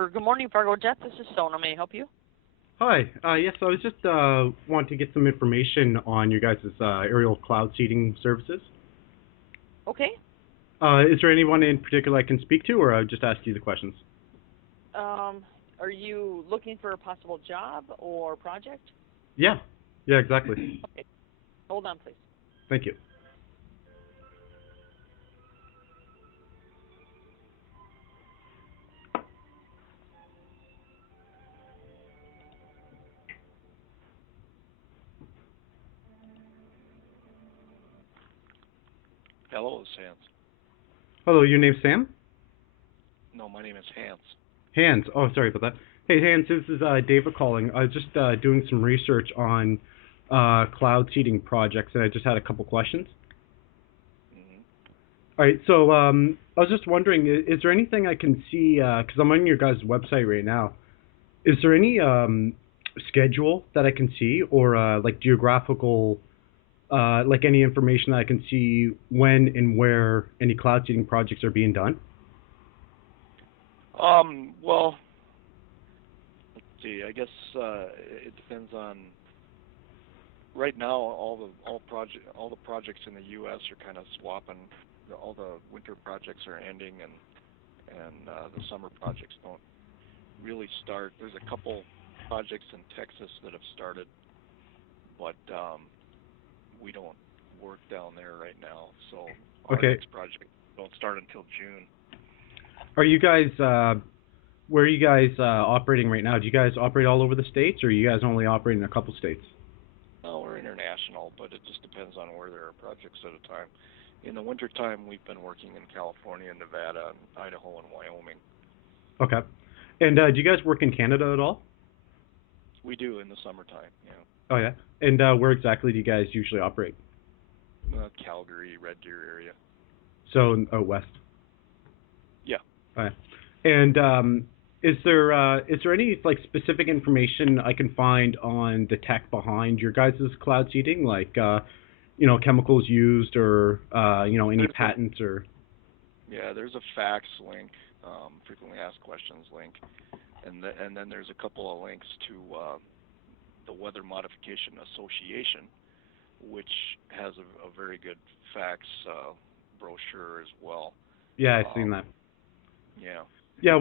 Good morning, Fargo Jet. This is Sona. May I help you? Hi. Yes, I was just wanting to get some information on your guys' aerial cloud seeding services. Okay. Is there anyone in particular I can speak to, or I'll just ask you the questions? Are you looking for a possible job or project? Yeah. Yeah, exactly. Okay. Hold on, please. Thank you. Hello, it's Hans. Hello, your name's Sam? No, my name is Hans. Hans. Oh, sorry about that. Hey, Hans, this is David calling. I was just doing some research on cloud seeding projects, and I just had a couple questions. Mm-hmm. All right, so I was just wondering, is there anything I can see, because I'm on your guys' website right now, is there any schedule that I can see, or like geographical, like any information that I can see when and where any cloud seeding projects are being done? Well, let's see. I guess it depends on. Right now, all the projects in the U.S. are kind of swapping. All the winter projects are ending, and the summer projects don't really start. There's a couple projects in Texas that have started, but we don't work down there right now. So our next project don't start until June. Are you guys, where are you guys operating right now? Do you guys operate all over the states, or are you guys only operating in a couple states? No, we're international, but it just depends on where there are projects at a time. In the wintertime, we've been working in California, Nevada, and Idaho, and Wyoming. Okay. And do you guys work in Canada at all? We do in the summertime, yeah. Oh, yeah? And where exactly do you guys usually operate? Calgary, Red Deer area. So, west? Yeah. All right. And is there any like specific information I can find on the tech behind your guys' cloud seeding, like chemicals used, or any patents or? Yeah, there's a fax link, frequently asked questions link, and then there's a couple of links to the Weather Modification Association, which has a very good fax brochure as well. Yeah, I've seen that. Yeah. Yeah,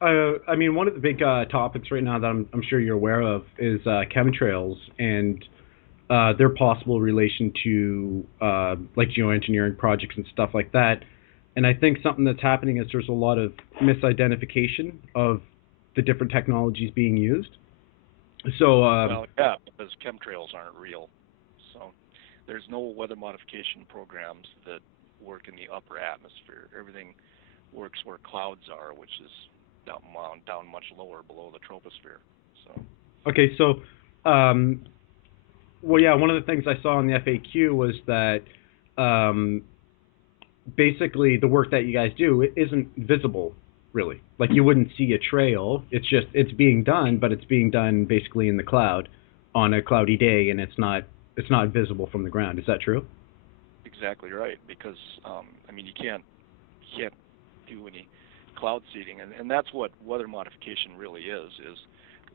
I mean, one of the big topics right now that I'm sure you're aware of is chemtrails and their possible relation to like geoengineering projects and stuff like that. And I think something that's happening is there's a lot of misidentification of the different technologies being used. So well, yeah, because chemtrails aren't real. So there's no weather modification programs that work in the upper atmosphere. Everything works where clouds are, which is down much lower below the troposphere. So. Okay, so well, yeah, one of the things I saw in the FAQ was that basically the work that you guys do, it isn't visible, really. Like, you wouldn't see a trail. It's being done, but it's being done basically in the cloud on a cloudy day, and it's not visible from the ground. Is that true? Exactly right, because I mean, you can't do any cloud seeding, and that's what weather modification really is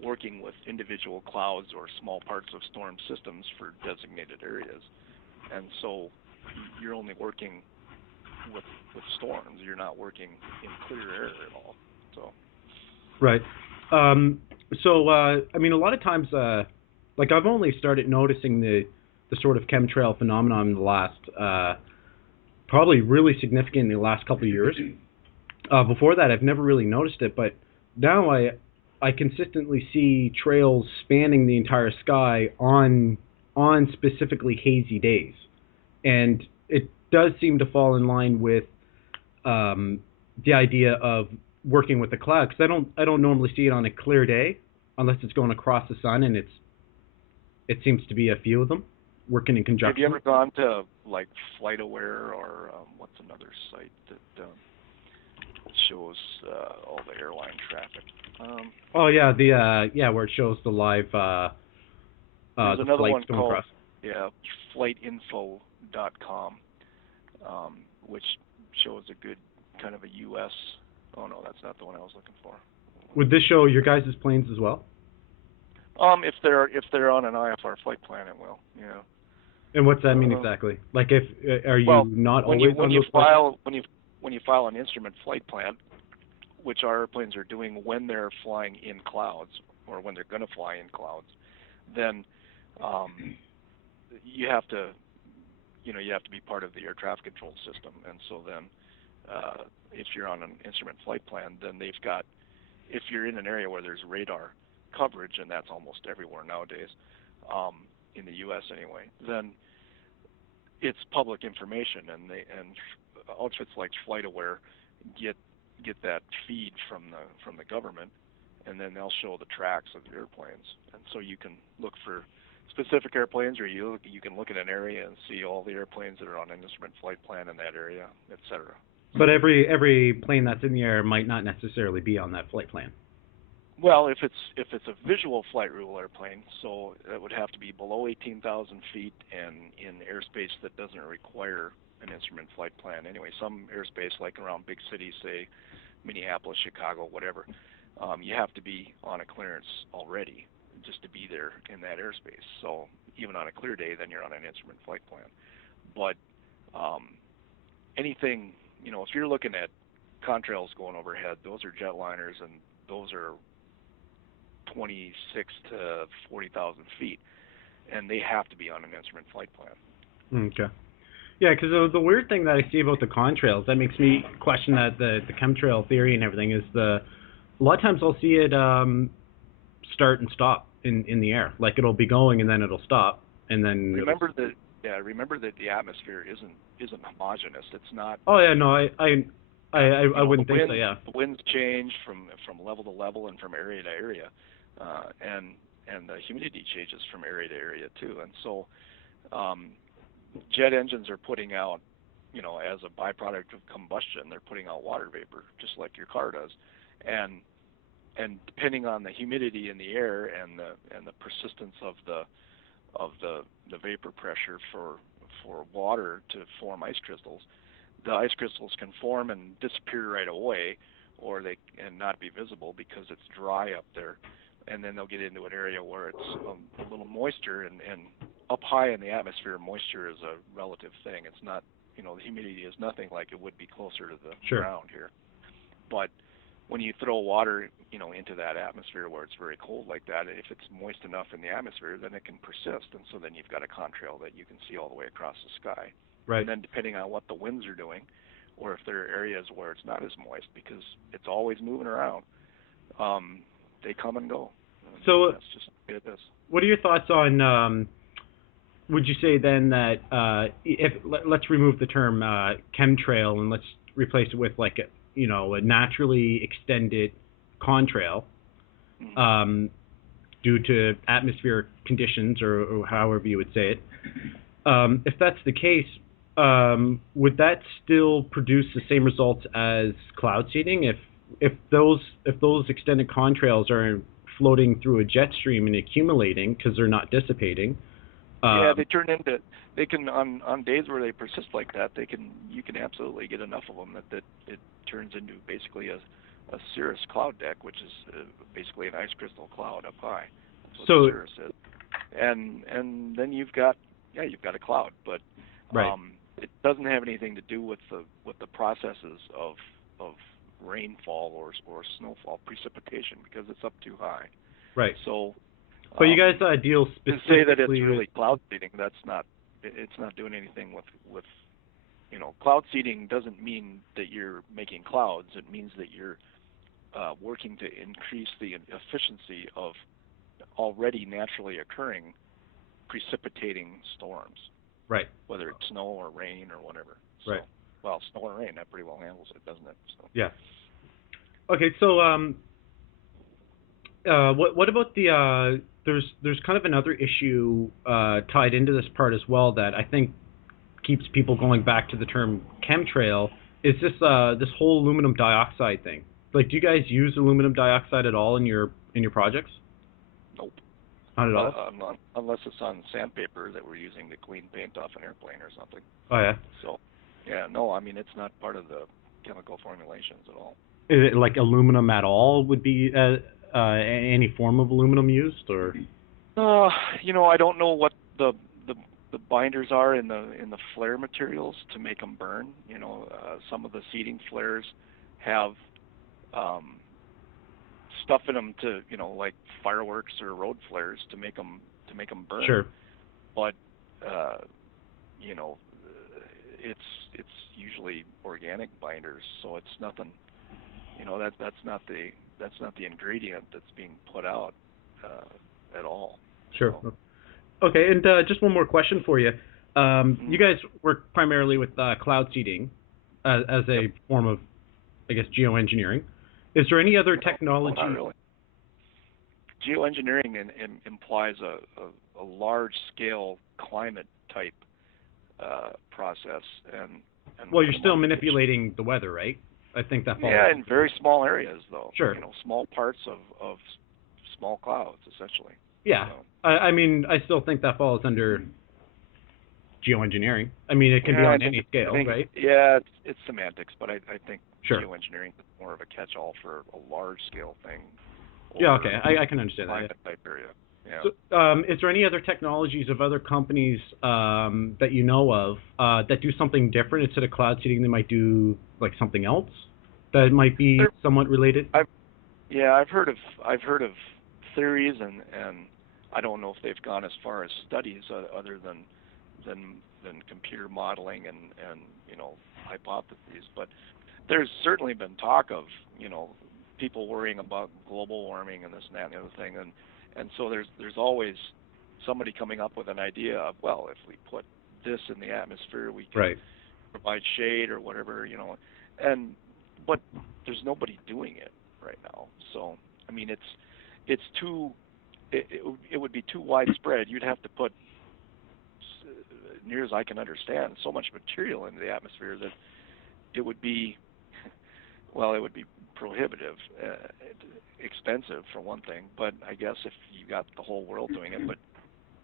working with individual clouds or small parts of storm systems for designated areas. And so you're only working with storms. You're not working in clear air at all. So. Right. So I mean, a lot of times, like, I've only started noticing the sort of chemtrail phenomenon in the last, probably really significant in the last couple of years. Before that, I've never really noticed it, but now I consistently see trails spanning the entire sky on specifically hazy days, and it does seem to fall in line with the idea of working with the cloud, because I don't normally see it on a clear day unless it's going across the sun, and it seems to be a few of them working in conjunction. Have you ever gone to like FlightAware or what's another site that shows all the airline traffic? Oh yeah, where it shows the live there's the another flights one going called across. flightinfo.com, which shows a good kind of a U.S. Oh no, that's not the one I was looking for. Would this show your guys' planes as well? If they're on an IFR flight plan, it will. Yeah. And what's that mean exactly? Like, if are you not always on those file when you file an instrument flight plan, which our airplanes are doing when they're flying in clouds or when they're going to fly in clouds, then you have to be part of the air traffic control system. And so then if you're on an instrument flight plan, then they've got, if you're in an area where there's radar coverage, and that's almost everywhere nowadays, in the U.S. anyway, then it's public information, and outfits like FlightAware get that feed from the government, and then they'll show the tracks of the airplanes, and so you can look for specific airplanes, or you can look at an area and see all the airplanes that are on an instrument flight plan in that area, etc. But every plane that's in the air might not necessarily be on that flight plan. Well, if it's a visual flight rule airplane, so it would have to be below 18,000 feet and in airspace that doesn't require an instrument flight plan. Anyway, some airspace like around big cities, say Minneapolis, Chicago, whatever, you have to be on a clearance already just to be there in that airspace. So even on a clear day, then you're on an instrument flight plan. But anything, if you're looking at contrails going overhead, those are jetliners, and those are 26 to 40,000 feet, and they have to be on an instrument flight plan. Okay. Yeah, because the weird thing that I see about the contrails that makes me question that the chemtrail theory and everything is a lot of times I'll see it start and stop in the air. Like, it'll be going and then it'll stop, and then remember that the atmosphere isn't homogeneous. It's not. Oh yeah, no, I wouldn't think so. Yeah. The winds change from level to level and from area to area, and the humidity changes from area to area too. And so, jet engines are putting out, as a byproduct of combustion, they're putting out water vapor, just like your car does, and depending on the humidity in the air and the persistence of the vapor pressure for water to form ice crystals, the ice crystals can form and disappear right away, or and not be visible because it's dry up there, and then they'll get into an area where it's a little moisture, and up high in the atmosphere, moisture is a relative thing. It's not, the humidity is nothing like it would be closer to the ground here. But when you throw water, into that atmosphere where it's very cold like that, if it's moist enough in the atmosphere, then it can persist, and so then you've got a contrail that you can see all the way across the sky. Right. And then depending on what the winds are doing, or if there are areas where it's not as moist because it's always moving around, they come and go. So that's just the way it is. What are your thoughts on? Would you say then that let's remove the term chemtrail and let's replace it with like a naturally extended contrail due to atmospheric conditions or however you would say it. If that's the case, would that still produce the same results as cloud seeding? If those extended contrails are floating through a jet stream and accumulating because they're not dissipating. They can on days where they persist like that, you can absolutely get enough of them that it turns into basically a cirrus cloud deck, which is basically an ice crystal cloud up high. That's what cirrus is. And then you've got a cloud, but right. It doesn't have anything to do with the processes of rainfall or snowfall precipitation because it's up too high. Right. So, but you guys deal specifically to say that it's really cloud seeding. It's not doing anything with cloud seeding doesn't mean that you're making clouds. It means that you're working to increase the efficiency of already naturally occurring precipitating storms. Right. Whether it's snow or rain or whatever. So, right. Well, snow or rain, that pretty well handles it, doesn't it? So. Yeah. Okay, so what about the there's kind of another issue tied into this part as well that I think keeps people going back to the term chemtrail is this whole aluminum dioxide thing. Like, do you guys use aluminum dioxide at all in your projects? Nope. Not at all? Unless it's on sandpaper that we're using to clean paint off an airplane or something. Oh, yeah? So, yeah, no, I mean, it's not part of the chemical formulations at all. Is it like aluminum at all would be any form of aluminum used, or? I don't know what the binders are in the flare materials to make them burn. Some of the seeding flares have stuff in them to, like fireworks or road flares to make them burn. Sure. But it's usually organic binders, so it's nothing. That's not the ingredient that's being put out at all. Sure. So. Okay, and just one more question for you. You guys work primarily with cloud seeding as a form of, I guess, geoengineering. Is there any other technology? Not really. Geoengineering implies a large-scale climate-type process, and well, you're still manipulating the weather, right? I think that falls. Yeah, in very small areas, though. Sure. Small parts of small clouds, essentially. Yeah, I mean, I still think that falls under geoengineering. I mean, it can be on any scale, right? Yeah, it's semantics, but I think sure. Geoengineering is more of a catch-all for a large-scale thing. Yeah, okay, I can understand that. Type area. Yeah. So, is there any other technologies of other companies that you know of that do something different instead of cloud seeding? They might do like something else that might be somewhat related. I've heard of theories, and I don't know if they've gone as far as studies other than computer modeling and hypotheses. But there's certainly been talk of people worrying about global warming and this and that and the other thing, and so there's always somebody coming up with an idea of, well, if we put this in the atmosphere, we can provide shade or whatever, but there's nobody doing it right now. So I mean, it would be too widespread. You'd have to put, near as I can understand, so much material into the atmosphere that it would be prohibitive, expensive for one thing. But I guess if you got the whole world doing it, but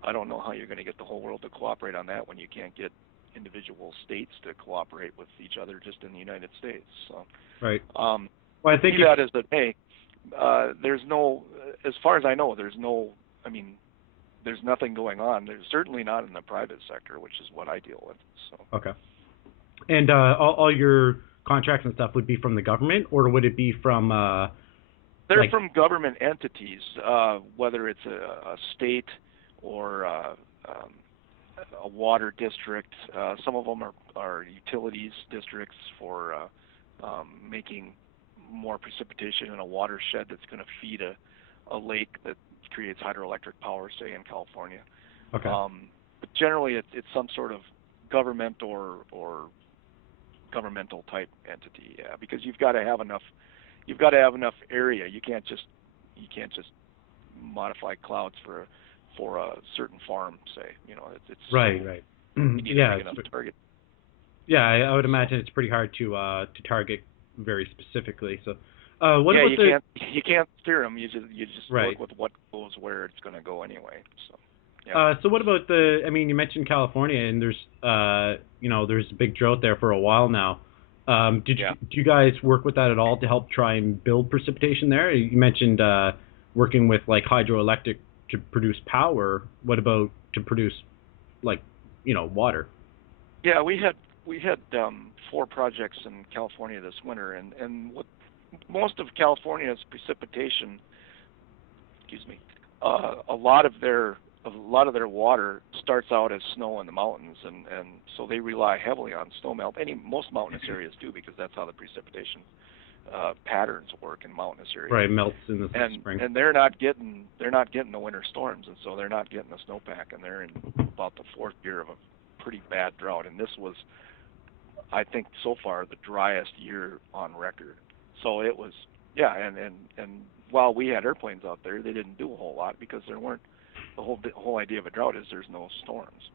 I don't know how you're going to get the whole world to cooperate on that when you can't get individual states to cooperate with each other just in the United States. So, right. Well, I think that is that. Hey, there's no, as far as I know, there's nothing going on. There's certainly not in the private sector, which is what I deal with. So. Okay. And all your contracts and stuff would be from the government, or would it be from? They're from government entities, whether it's a state or a water district. Some of them are utilities districts for making more precipitation in a watershed that's going to feed a lake that creates hydroelectric power, say in California. Okay. But generally, it's some sort of government or governmental type entity. Yeah, because you've got to have enough area. You can't just modify clouds for a certain farm, say. It's right. You need a big enough target. Yeah, I would imagine it's pretty hard to target very specifically. So, you can't steer them. You just work with what goes where it's going to go anyway. So. Yeah. So what about you mentioned California, and there's a big drought there for a while now. Do you guys work with that at all to help try and build precipitation there? You mentioned working with like hydroelectric to produce power. What about to produce water? Yeah, we had 4 projects in California this winter, and what most of California's precipitation, a lot of their water starts out as snow in the mountains, and so they rely heavily on snow melt. Most mountainous areas do, because that's how the precipitation patterns work in mountainous areas. Right, melts in the spring. And they're not getting the winter storms, and so they're not getting the snowpack, and they're in about the 4th year of a pretty bad drought. And this was, I think, so far the driest year on record. So it was, and while we had airplanes out there, they didn't do a whole lot because there weren't. The whole idea of a drought is there's no storms.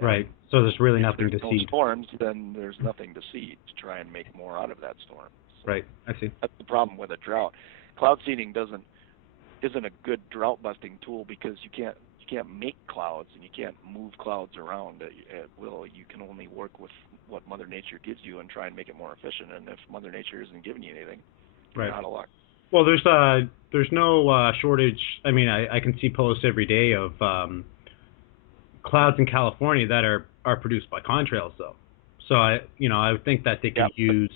Right. So there's really nothing to seed. If there's no storms, then there's nothing to seed to try and make more out of that storm. So right. I see. That's the problem with a drought. Cloud seeding isn't a good drought busting tool because you make clouds, and you can't move clouds around at will. You can only work with what Mother Nature gives you and try and make it more efficient. And if Mother Nature isn't giving you anything, you're out of luck. Well, there's no shortage. I mean, I can see posts every day of clouds in California that are produced by contrails, though. So I would think that they can use.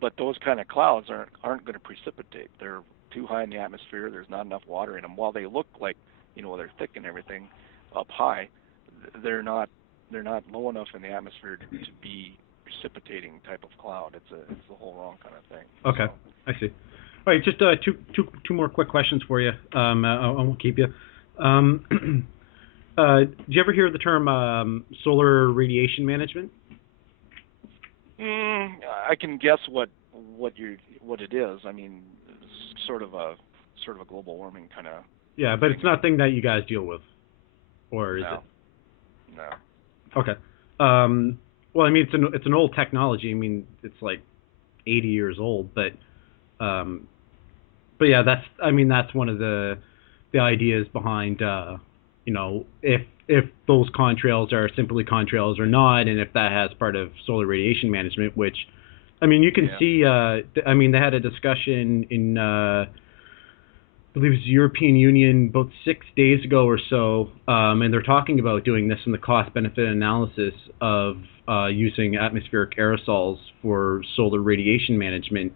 But those kind of clouds aren't going to precipitate. They're too high in the atmosphere. There's not enough water in them. While they look like, they're thick and everything up high, they're not low enough in the atmosphere to be precipitating type of cloud. It's the whole wrong kind of thing. Okay, so. I see. All right, just two more quick questions for you. I won't keep you. Did you ever hear the term solar radiation management? I can guess what it is. I mean, sort of a global warming kind of. Yeah, but it's nothing that you guys deal with, or is it? No. Okay. Well, I mean, it's an old technology. I mean, it's like 80 years old, but yeah, that's one of the ideas behind if those contrails are simply contrails or not, and if that has part of solar radiation management, which, I mean, you can see. I mean, they had a discussion in I believe it was the European Union about 6 days ago or so, and they're talking about doing this in the cost-benefit analysis of using atmospheric aerosols for solar radiation management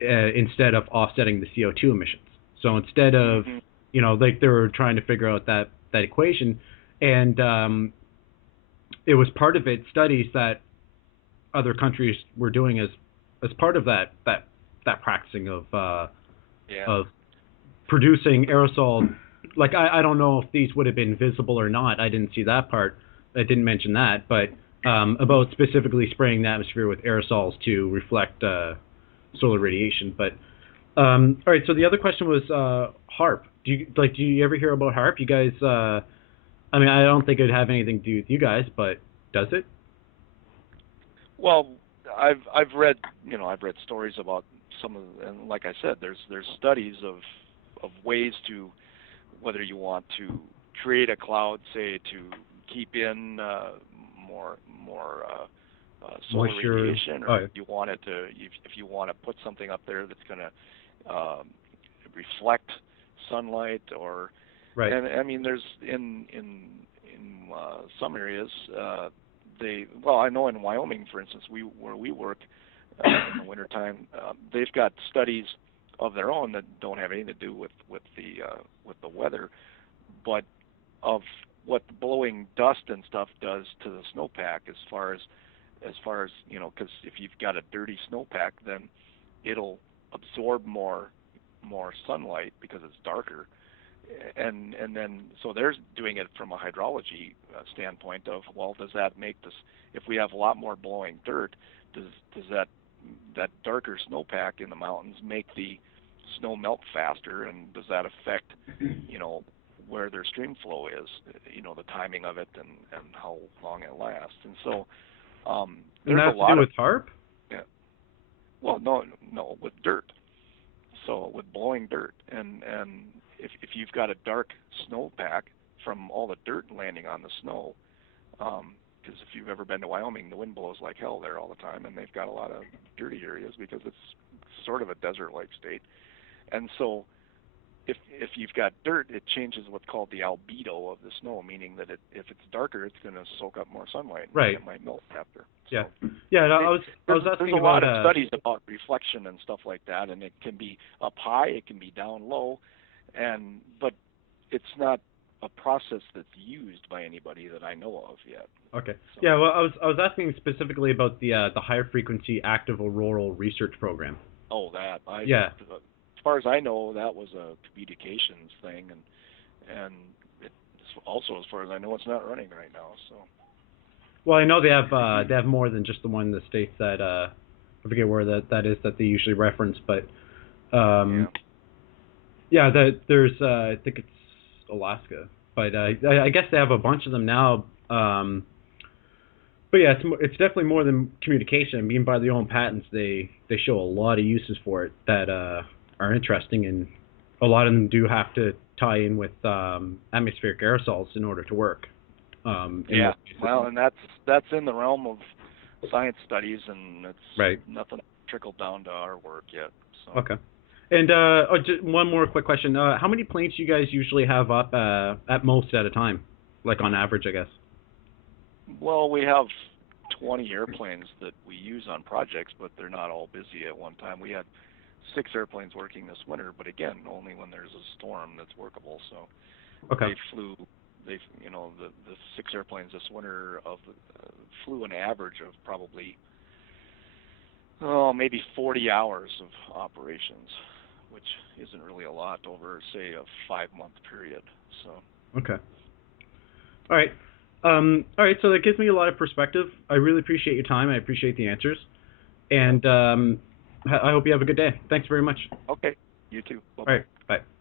instead of offsetting the CO2 emissions. So instead of, like they were trying to figure out that equation, and it was part of it, studies that other countries were doing as part of that practicing of producing aerosol. Like I don't know if these would have been visible or not. I didn't see that part. I didn't mention that, but about specifically spraying the atmosphere with aerosols to reflect solar radiation. But all right. So the other question was HAARP. Do you ever hear about HAARP? You guys? I mean, I don't think it would have anything to do with you guys, but does it? Well, I've read stories about some of, and like I said, there's studies of ways to, whether you want to create a cloud, say, to keep in more solar moisture, radiation, or if you want to put something up there that's going to reflect sunlight, or right. And I mean, there's in some areas I know in Wyoming, for instance, where we work in the wintertime, they've got studies of their own that don't have anything to do with the weather, but of what blowing dust and stuff does to the snowpack, as far as because if you've got a dirty snowpack, then it'll absorb more sunlight because it's darker, and then so they're doing it from a hydrology standpoint of, well, does that make this, if we have a lot more blowing dirt, does that darker snowpack in the mountains make the snow melt faster, and does that affect where their stream flow is, the timing of it, and how long it lasts? And so there's a lot to do with HAARP? Yeah. Well, no, with dirt. So with blowing dirt, and if you've got a dark snowpack from all the dirt landing on the snow, because if you've ever been to Wyoming, the wind blows like hell there all the time, and they've got a lot of dirty areas because it's sort of a desert-like state. And so if you've got dirt, it changes what's called the albedo of the snow, meaning that if it's darker, it's going to soak up more sunlight, right? And it might melt after. Yeah, so yeah. No, I was asking there's a lot of studies about reflection and stuff like that, and it can be up high, it can be down low, but it's not a process that's used by anybody that I know of yet. Okay. So. Yeah. Well, I was asking specifically about the higher frequency active auroral research program. Oh, that. Yeah. As far as I know, that was a communications thing, and it, also, as far as I know, it's not running right now. So. Well, I know they have more than just the one in the States that I forget where that is that they usually reference, but there's I think it's Alaska, but I guess they have a bunch of them now. But yeah, it's definitely more than communication. I mean, by their own patents, they show a lot of uses for it that are interesting, and a lot of them do have to tie in with atmospheric aerosols in order to work. Yeah, well, and that's in the realm of science studies, and it's right. Nothing trickled down to our work yet. So. Okay. And just one more quick question. How many planes do you guys usually have up at most at a time? Like on average, I guess. Well, we have 20 airplanes that we use on projects, but they're not all busy at one time. We had 6 airplanes working this winter, but again, only when there's a storm that's workable. So okay. the 6 airplanes this winter flew an average of probably maybe 40 hours of operations, which isn't really a lot over, say, a 5-month period. So. Okay. All right. So that gives me a lot of perspective. I really appreciate your time. I appreciate the answers. And I hope you have a good day. Thanks very much. Okay. You too. Bye-bye. All right. Bye.